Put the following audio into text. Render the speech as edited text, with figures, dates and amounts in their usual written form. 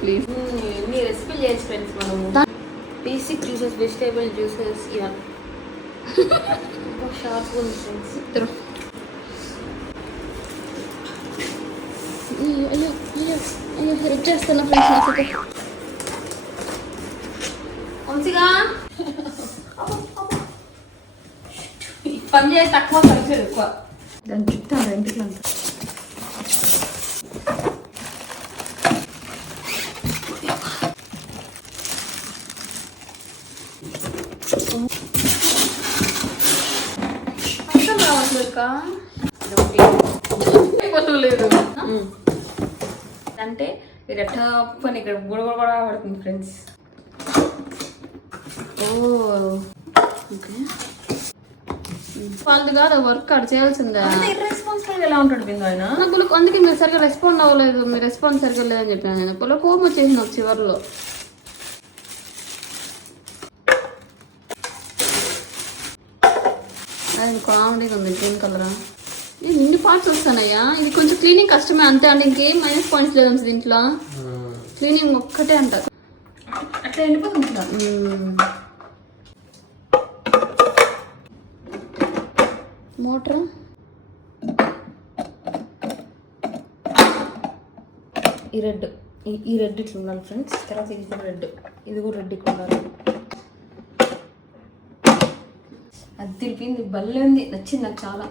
Please ఎన్ని రెసిపీలు చేయొచ్చు friends మనము. బేసిక్ జ్యూసెస్, వెజిటేబుల్ జ్యూసెస్, ఇవన్నీ షార్ప్గా ఉంది ఫ్రెండ్స్. అయ్యో అయ్యో అయ్యో హెల్ప్ చేస్తున్నా ఫ్రెండ్స్ నాకైతే. మంచిగా పని చేసి తక్కువ ఖర్చు ఎక్కువ. దాన్ని చుట్టాను ఇంటికి అంతా. అర్థం రావట్లేక లేదు అంటే ఇది ఎట్లా పని ఇక్కడ గుడగొడ కూడా పడుతుంది ఫ్రెండ్స్. ఓ ఓకే వాళ్ళది కాదు వర్క్ అక్కడ చేయాల్సిందే. ఇర్రెస్పాన్సిబుల్ ఎలా ఉంటాడు బిందు ఆయన. నాకు అందుకే మీరు సరిగ్గా రెస్పాండ్ అవ్వలేదు, మీరు రెస్పాన్స్ సరిగ్గా లేదని చెప్పాను నేను. పొలం కోపం వచ్చేసింది నాకు చివరిలో. అది కామెడీగా ఉంది గ్రీన్ కలరా. ఇన్ని పార్ట్స్ వస్తానయ్యా. ఇది కొంచెం క్లీనింగ్ కష్టమే అంతే అండి, ఇంకేం మైనస్ పాయింట్స్ లేదు దీంట్లో. క్లీనింగ్ ఒక్కటే అంట అట్లా వెళ్ళిపోతుంది. మోటరా ఈ రెడ్ ఇట్లా ఉండాలి ఫ్రెండ్స్. తర్వాత ఇది కూడా రెడ్, ఇది కూడా రెడ్ ఇట్లా ఉండాలి. అది తిరిపింది భలే ఉంది, నచ్చింది నాకు చాలా.